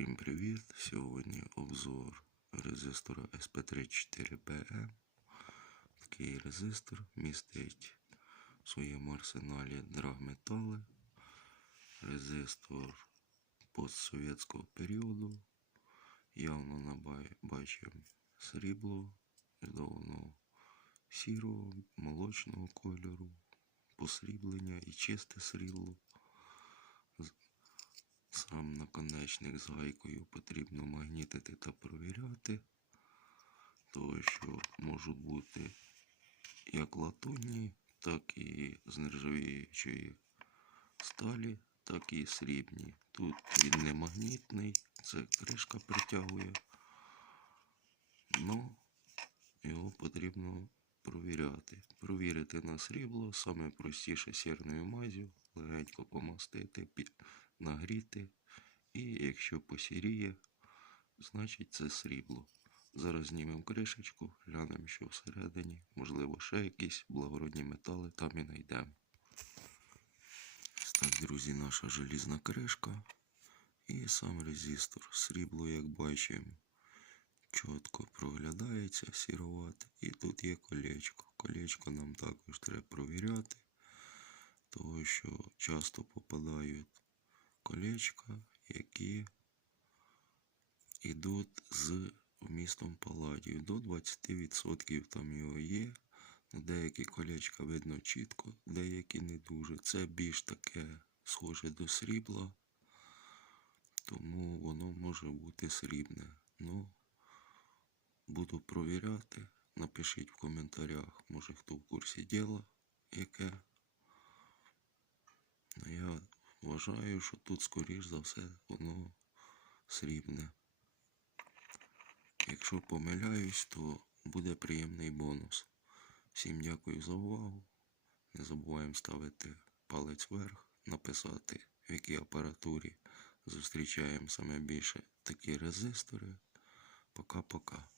Всім привіт! Сьогодні обзор резистора SP34BM. Такий резистор містить в своєму арсеналі драгметали. Резистор постсовєтського періоду. Явно бачимо срібло, давно сірого, молочного кольору, посріблення і чисте срібло. Сам наконечник з гайкою потрібно магнітити та провіряти, тому що можуть бути як латунні, так і з нержавіючої сталі, так і срібні. Тут він не магнітний, це кришка притягує, але його потрібно провіряти. Провірити на срібло, саме простіше сірною мазю, легенько помастити, нагріти. І якщо посіріє, значить це срібло. Зараз знімемо кришечку, глянемо, що всередині. Можливо, ще якісь благородні метали там і знайдемо. Так, друзі, наша желізна кришка. І сам резистор. Срібло, як бачимо, чітко проглядається сіровате. І тут є колечко. Колечко нам також треба провіряти, тому що часто попадають колечка, які йдуть з вмістом паладію. До 20% там його є. Деякі колечка видно чітко, деякі не дуже. Це більш таке схоже до срібла, тому воно може бути срібне. Ну, буду провіряти. Напишіть в коментарях, може хто в курсі діла, яке. Ну, Я вважаю, що тут, скоріш за все, воно срібне. Якщо помиляюсь, то буде приємний бонус. Всім дякую за увагу. Не забуваємо ставити палець вверх, написати, в якій апаратурі зустрічаємо саме більше такі резистори. Пока-пока.